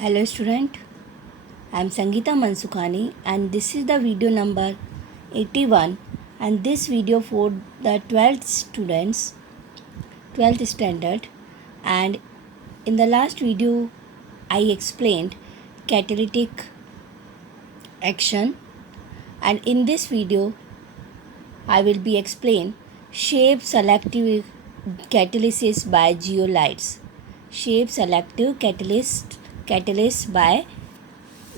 Hello student, I am Sangeeta Mansukhani and this is the video number 81 and this video for the 12th students, 12th standard, and in the last video I explained catalytic action, and in this video I will be explain shape selective catalysis by zeolites. Shape selective catalyst by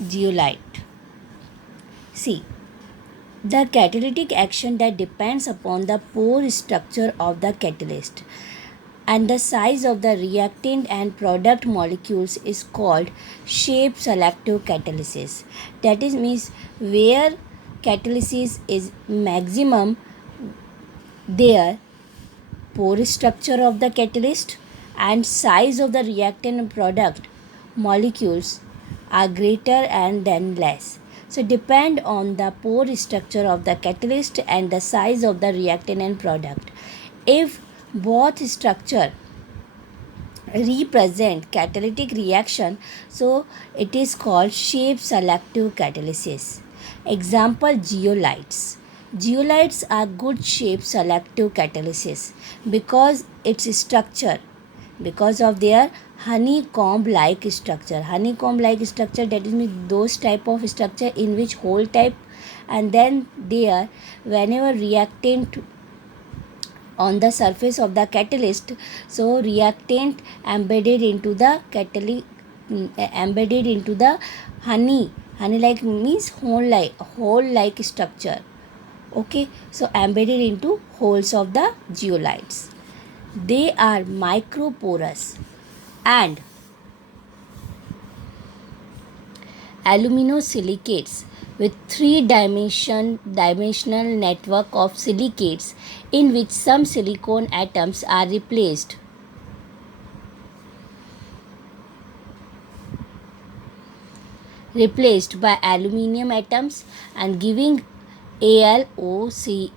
zeolite. See, the catalytic action that depends upon the pore structure of the catalyst and the size of the reactant and product molecules is called shape selective catalysis. That is means where catalysis is maximum, there pore structure of the catalyst and size of the reactant and product molecules are greater and then less. So depend on the pore structure of the catalyst and the size of the reactant and product. If both structure represent catalytic reaction, so it is called shape selective catalysis. Example, zeolites. Zeolites are good shape selective catalysis because its structure, because of their honeycomb like structure. Honeycomb like structure, that is means those type of structure in which hole type, and then there whenever reactant on the surface of the catalyst, so reactant embedded into the embedded into the honey like means hole like structure. Okay, so embedded into holes of the zeolites. They are microporous and aluminosilicates with three-dimensional network of silicates in which some silicon atoms are replaced by aluminium atoms and giving ALOCSI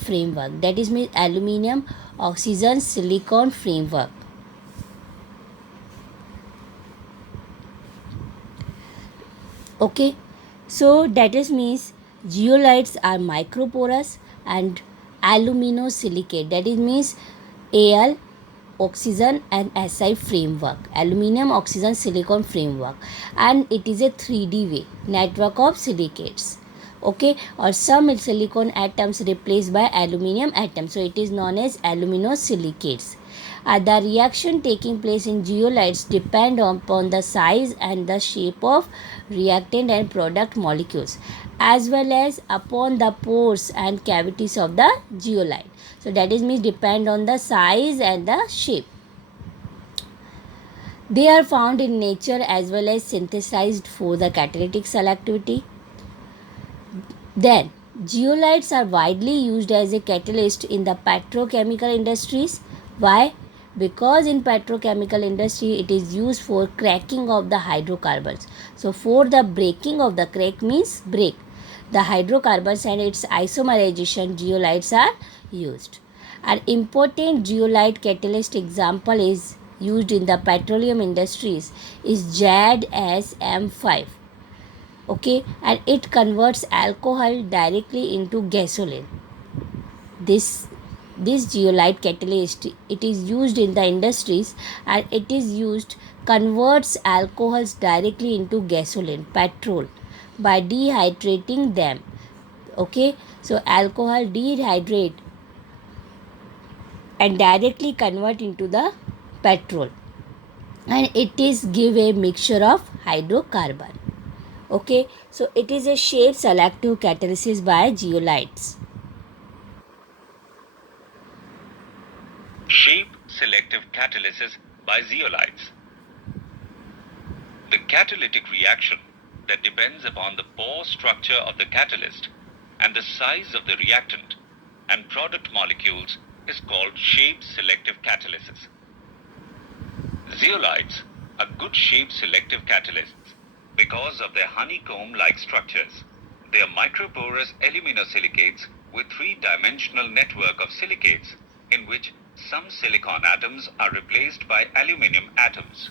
framework, that is means aluminium oxygen silicon framework. Okay, so that is means zeolites are microporous and aluminosilicate, that is means Al oxygen and Si framework, aluminium oxygen silicon framework, and it is a 3D way network of silicates. Okay, or some silicon atoms replaced by aluminium atoms, so it is known as aluminosilicates. The reaction taking place in zeolites depend upon the size and the shape of reactant and product molecules as well as upon the pores and cavities of the zeolite. So that is means depend on the size and the shape. They are found in nature as well as synthesized for the catalytic selectivity. Then zeolites are widely used as a catalyst in the petrochemical industries. Why? Because in petrochemical industry it is used for cracking of the hydrocarbons. So for the breaking of the crack means break the hydrocarbons and its isomerization, zeolites are used. An important zeolite catalyst example is used in the petroleum industries is ZAD-SM5. Okay, and it converts alcohol directly into gasoline. This zeolite catalyst, it is used in the industries and it is used converts alcohols directly into gasoline, petrol, by dehydrating them. Okay, so alcohol dehydrate and directly convert into the petrol, and it is give a mixture of hydrocarbon. Okay, so it is a shape selective catalysis by zeolites. Shape selective catalysis by zeolites. The catalytic reaction that depends upon the pore structure of the catalyst and the size of the reactant and product molecules is called shape selective catalysis. Zeolites are good shape selective catalysts because of their honeycomb-like structures. They are microporous aluminosilicates with three-dimensional network of silicates in which some silicon atoms are replaced by aluminium atoms.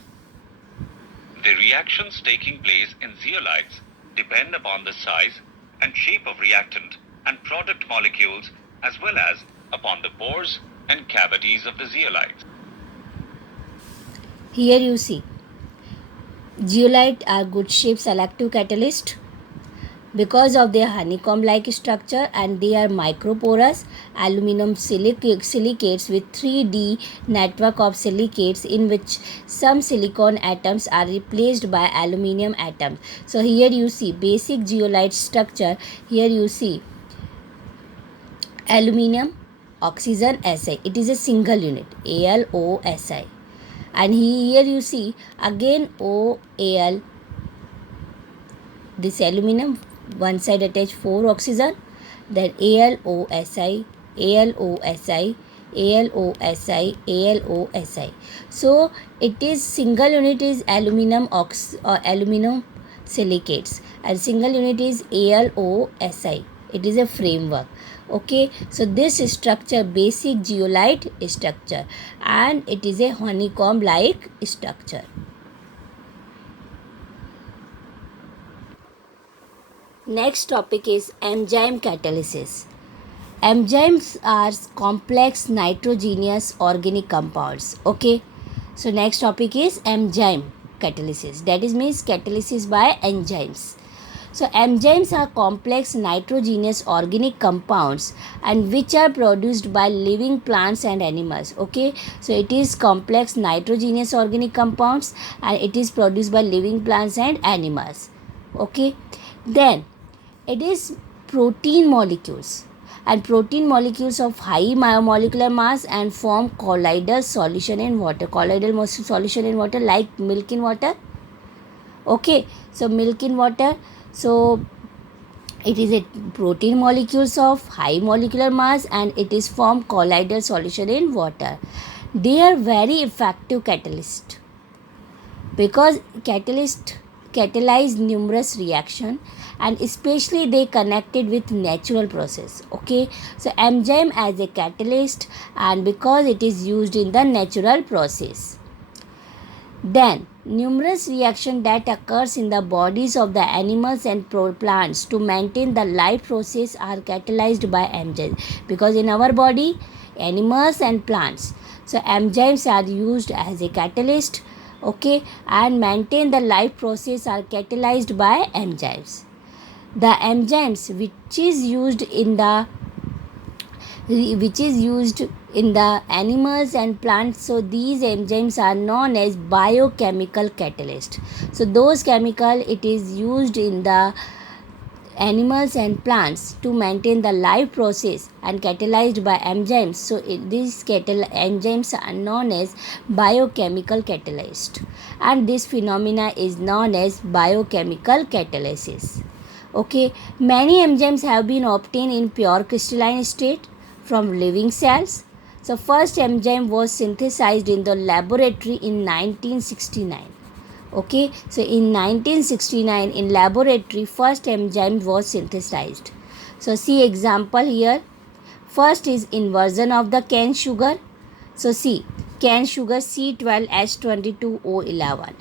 The reactions taking place in zeolites depend upon the size and shape of reactant and product molecules as well as upon the pores and cavities of the zeolites. Here you see, zeolite are good shape selective catalyst because of their honeycomb-like structure, and they are microporous aluminum silicates with 3D network of silicates in which some silicon atoms are replaced by aluminum atoms. So here you see basic zeolite structure. Here you see aluminum, oxygen, Si. It is a single unit, AlOSi. And here you see again OAl, this aluminum, one side attached 4 oxygen, then AlOSi, AlOSi, AlOSi, AlOSi. So it is single unit is aluminum aluminum silicates and single unit is AlOSi. It is a framework. Okay, so this structure basic zeolite structure, and it is a honeycomb like structure. Next topic is enzyme catalysis. Enzymes are complex nitrogenous organic compounds. Okay, so next topic is enzyme catalysis. That is means catalysis by enzymes. So enzymes are complex nitrogenous organic compounds and which are produced by living plants and animals. Okay, so it is complex nitrogenous organic compounds and it is produced by living plants and animals. Okay, then it is protein molecules, and protein molecules of high molecular mass and form colloidal solution in water. Colloidal solution in water like milk in water. Okay, so milk in water. So it is a protein molecules of high molecular mass and it is form colloidal solution in water. They are very effective catalyst because catalyze numerous reaction, and especially they connected with natural process. Okay, so enzyme as a catalyst and because it is used in the natural process. Then numerous reaction that occurs in the bodies of the animals and plants to maintain the life process are catalyzed by enzymes, because in our body animals and plants, so enzymes are used as a catalyst. Okay, and maintain the life process are catalyzed by enzymes. The enzymes which is used in the animals and plants, so these enzymes are known as biochemical catalyst. So those chemical it is used in the animals and plants to maintain the life process and catalyzed by enzymes. So these enzymes are known as biochemical catalyst, and this phenomena is known as biochemical catalysis. Okay, many enzymes have been obtained in pure crystalline state from living cells. So first enzyme was synthesized in the laboratory in 1969. Okay, so in 1969 in laboratory first enzyme was synthesized. So see example here. First is inversion of the cane sugar. So see cane sugar C12H22O11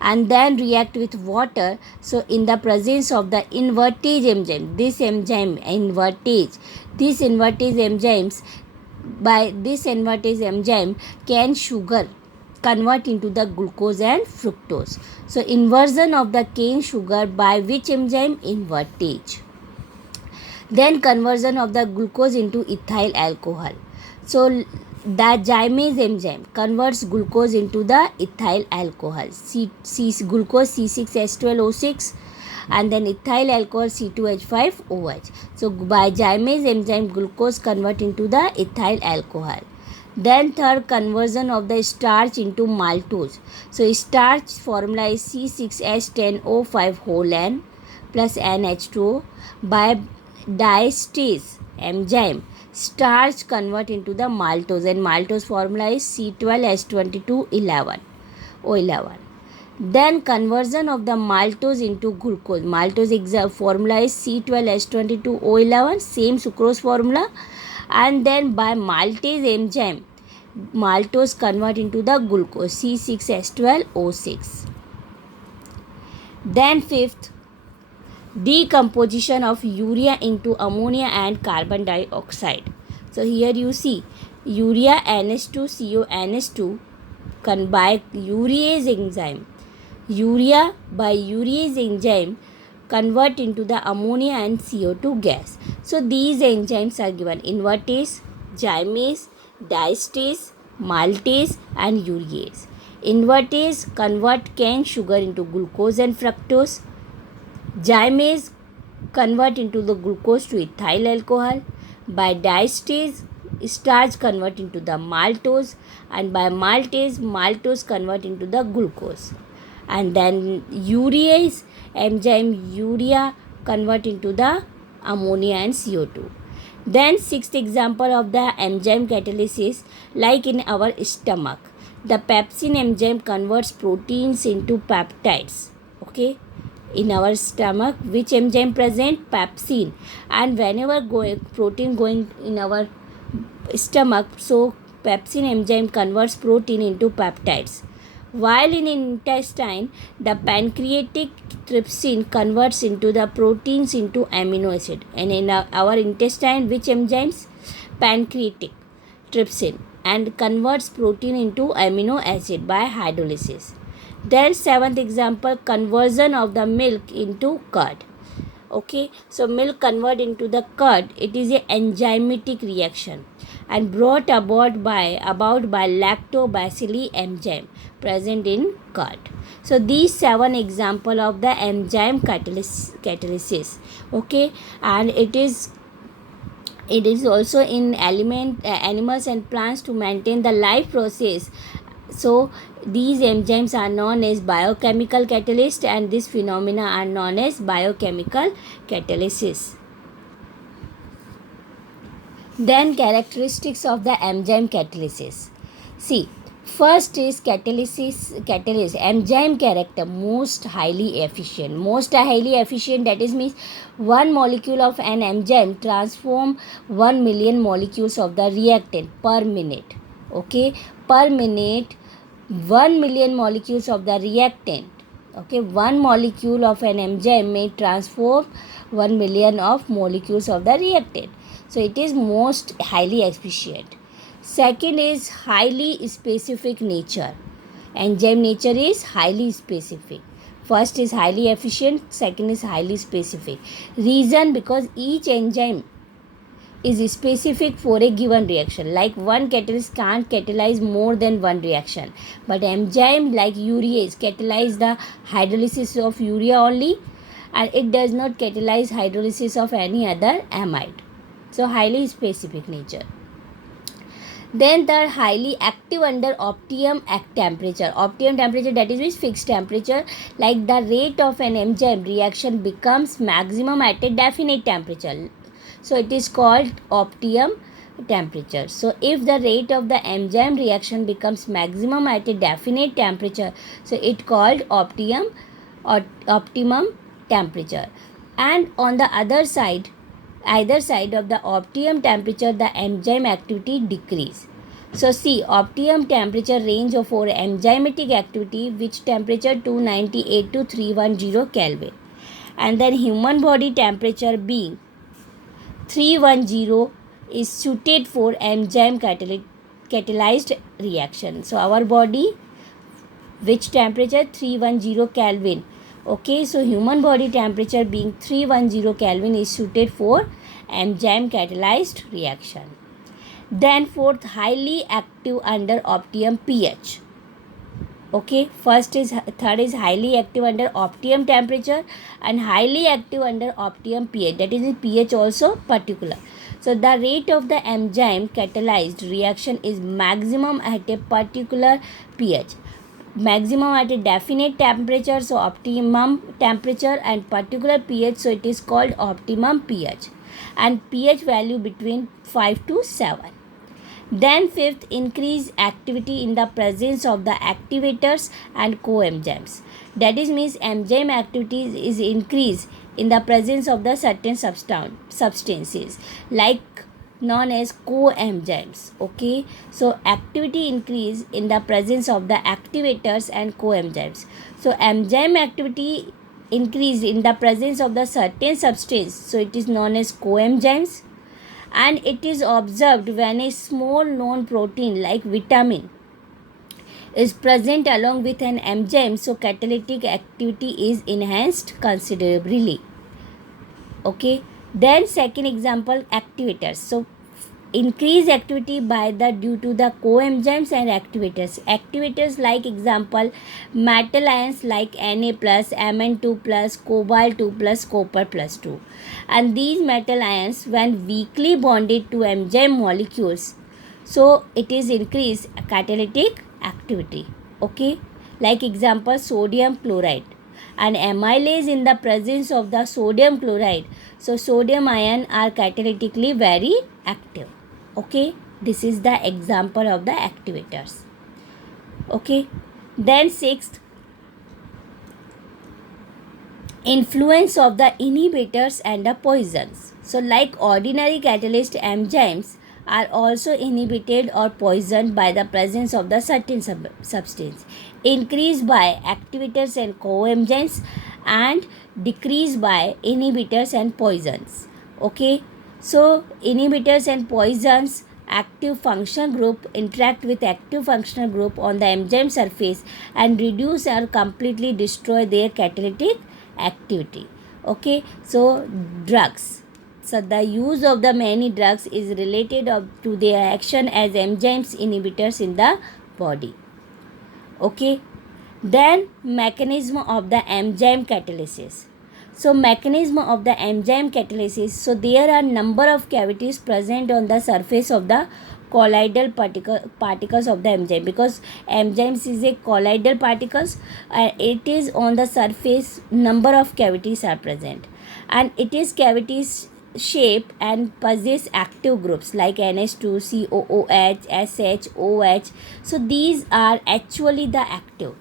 and then react with water. So in the presence of the invertase enzyme, this enzyme enzymes, by this invertase enzyme cane sugar convert into the glucose and fructose. So inversion of the cane sugar by which enzyme? Invertase. Then conversion of the glucose into ethyl alcohol. So the Zymase enzyme converts glucose into the ethyl alcohol, glucose C6H12O6 and then ethyl alcohol C2H5OH. So by Zymase enzyme glucose convert into the ethyl alcohol. Then third, conversion of the starch into maltose. So starch formula is C6H10O5 whole N plus NH2O. By diastase enzyme starch convert into the maltose, and maltose formula is C12H22O11. Then conversion of the maltose into glucose. Maltose formula is C12H22O11, same sucrose formula. And then by maltase enzyme maltose convert into the glucose C6H12O6. Then fifth, decomposition of urea into ammonia and carbon dioxide. So here you see urea NH2CO NH2 by urease enzyme. Urea by urease enzyme convert into the ammonia and CO2 gas. So these enzymes are given invertase, gymase, diastase, maltase and urease. Invertase convert cane sugar into glucose and fructose. Gymase convert into the glucose to ethyl alcohol. By diastase, starch convert into the maltose, and by maltose convert into the glucose. And then urease enzyme urea convert into the ammonia and CO2. Then sixth example of the enzyme catalysis, like in our stomach, the pepsin enzyme converts proteins into peptides. Okay, in our stomach, which enzyme present? Pepsin. And whenever protein going in our stomach, so pepsin enzyme converts protein into peptides. While in intestine, the pancreatic trypsin converts into the proteins into amino acid. And in our intestine, which enzymes? Pancreatic trypsin, and converts protein into amino acid by hydrolysis. Then seventh example, conversion of the milk into curd. Okay, so milk convert into the curd. It is a enzymatic reaction and brought about by lactobacilli enzyme present in curd. So these 7 example of the enzyme catalysis. Okay, and it is also in animals and plants to maintain the life process. So these enzymes are known as biochemical catalyst, and these phenomena are known as biochemical catalysis. Then characteristics of the enzyme catalysis. See, first is catalyst enzyme character, most highly efficient, that is means one molecule of an enzyme transform 1 million molecules of the reactant per minute. Okay, per minute 1 million molecules of the reactant. Okay, one molecule of an enzyme may transform 1 million of molecules of the reactant. So it is most highly efficient. Second is highly specific nature. Enzyme nature is highly specific. First is highly efficient, second is highly specific. Reason, because each enzyme is specific for a given reaction. Like one catalyst can't catalyze more than one reaction, but enzyme like urease catalyze the hydrolysis of urea only, and it does not catalyze hydrolysis of any other amide. So highly specific nature. Then they are highly active under optimum temperature. Optimum temperature, that is fixed temperature. Like the rate of an enzyme reaction becomes maximum at a definite temperature. So it is called optimum temperature. So if the rate of the enzyme reaction becomes maximum at a definite temperature, so it called optimum temperature. And on the either side of the optimum temperature, the enzyme activity decrease. So see, optimum temperature range for enzymatic activity, which temperature 298 to 310 Kelvin, and then human body temperature being 310 is suited for enzyme catalyzed reaction. So our body, which temperature? 310 Kelvin. Okay, so human body temperature being 310 Kelvin is suited for enzyme catalyzed reaction. Then fourth, highly active under optimum pH. Okay, third is highly active under optimum temperature and highly active under optimum pH, that is in pH also particular. So the rate of the enzyme catalyzed reaction is maximum at a particular pH, maximum at a definite temperature, so optimum temperature, and particular pH, so it is called optimum pH, and pH value between 5 to 7. Then fifth, increase activity in the presence of the activators and coenzymes. That is means enzyme activity is increased in the presence of the certain substances like known as coenzymes. Okay, so activity increase in the presence of the activators and coenzymes. So enzyme activity increased in the presence of the certain substance, so it is known as coenzymes. And it is observed when a small known protein like vitamin is present along with an enzyme, so catalytic activity is enhanced considerably. Okay, then second example, activators. So increase activity by the due to the coenzymes and activators like example metal ions like Na plus, Mn2 plus, cobalt 2 plus, copper plus 2. And these metal ions when weakly bonded to enzyme molecules, so it is increased catalytic activity. Okay, like example sodium chloride and amylase in the presence of the sodium chloride, so sodium ion are catalytically very active. Okay, this is the example of the activators. Okay, then sixth, influence of the inhibitors and the poisons. So like ordinary catalyst, enzymes are also inhibited or poisoned by the presence of the certain substance, increased by activators and coenzymes and decreased by inhibitors and poisons. Okay, so inhibitors and poisons, active function group interact with active functional group on the enzyme surface and reduce or completely destroy their catalytic activity. Okay, so drugs. So the use of the many drugs is related to their action as enzymes inhibitors in the body. Okay, then mechanism of the enzyme catalysis. So mechanism of the enzyme catalysis, so there are number of cavities present on the surface of the colloidal particles of the enzyme, because enzymes is a colloidal particles, it is on the surface, number of cavities are present, and it is cavities shape and possess active groups like NH2, COOH, SH, OH. So these are actually the active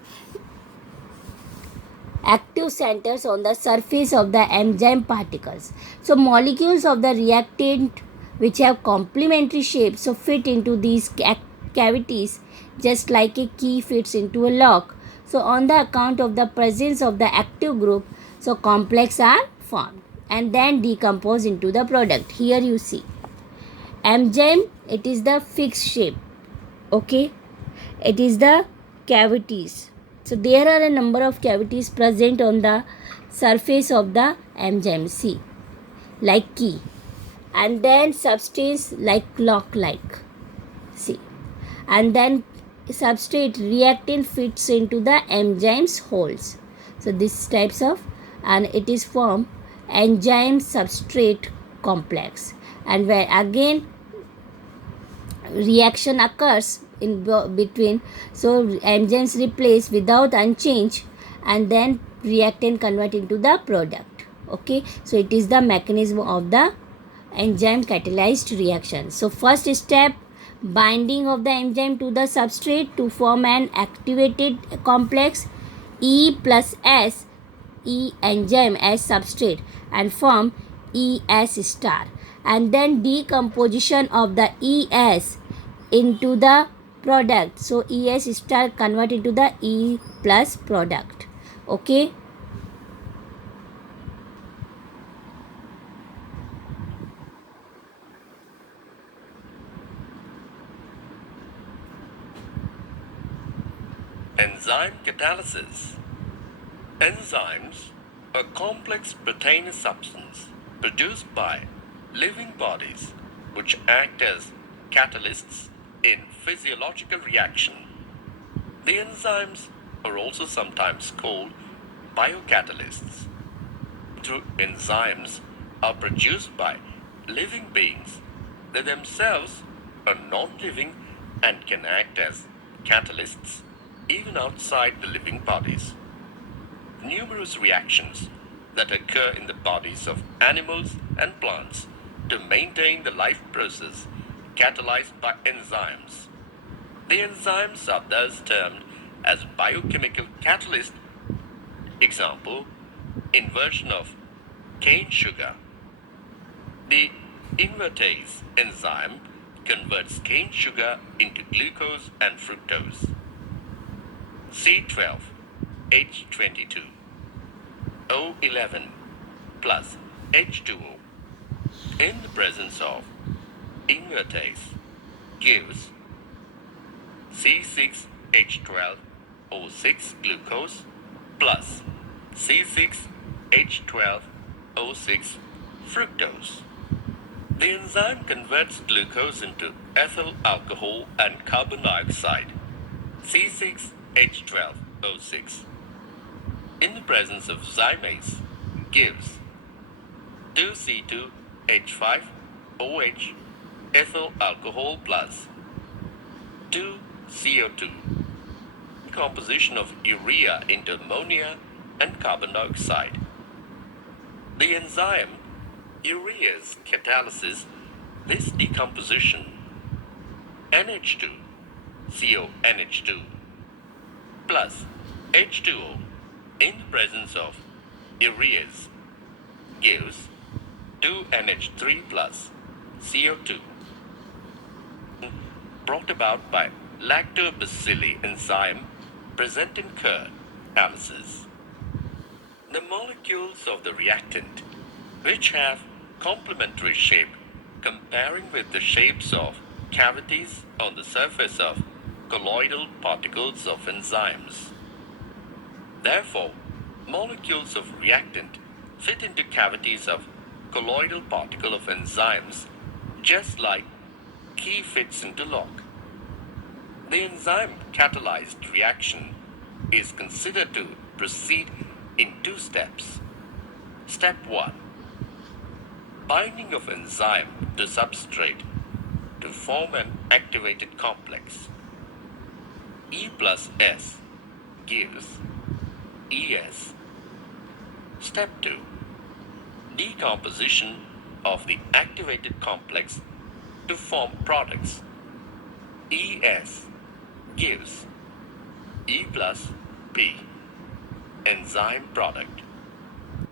centers on the surface of the enzyme particles. So molecules of the reactant which have complementary shapes, so fit into these cavities just like a key fits into a lock. So on the account of the presence of the active group, so complex are formed and then decompose into the product. Here you see enzyme, it is the fixed shape. Okay, it is the cavities. So there are a number of cavities present on the surface of the enzyme, see, like key, and then substance like clock like, see, and then substrate reactant fits into the enzyme's holes. So this types of, and it is formed enzyme substrate complex, and where again reaction occurs in between, so enzymes replace without unchange and then reactant convert into the product. Okay, so it is the mechanism of the enzyme catalyzed reaction. So first step, binding of the enzyme to the substrate to form an activated complex E plus S, E enzyme as substrate and form ES star, and then decomposition of the ES into the product, so ES star convert into the E plus product. Okay, enzyme catalysis. Enzymes are complex proteinous substances produced by living bodies which act as catalysts in physiological reaction. The enzymes are also sometimes called biocatalysts. Two enzymes are produced by living beings. They themselves are non-living and can act as catalysts even outside the living bodies. Numerous reactions that occur in the bodies of animals and plants to maintain the life process catalyzed by enzymes. The enzymes are thus termed as biochemical catalyst. Example, inversion of cane sugar. The invertase enzyme converts cane sugar into glucose and fructose. C12H22. O11 plus H2O in the presence of invertase gives C6H12O6 glucose plus C6H12O6 fructose. The enzyme converts glucose into ethyl alcohol and carbon dioxide, C6H12O6. In the presence of zymase, gives 2C2H5OH ethyl alcohol plus 2CO2. Composition of urea into ammonia and carbon dioxide. The enzyme urease catalyzes this decomposition. NH2, CONH2 plus H2O in the presence of urease gives 2NH3 plus CO2, brought about by lactobacilli enzyme present in curd analysis. The molecules of the reactant, which have complementary shape comparing with the shapes of cavities on the surface of colloidal particles of enzymes. Therefore, molecules of reactant fit into cavities of colloidal particle of enzymes just like key fits into lock. The enzyme catalyzed reaction is considered to proceed in two steps. Step 1. Binding of enzyme to substrate to form an activated complex. E plus S gives ES. Step 2. Decomposition of the activated complex to form products. ES gives E plus P, enzyme product.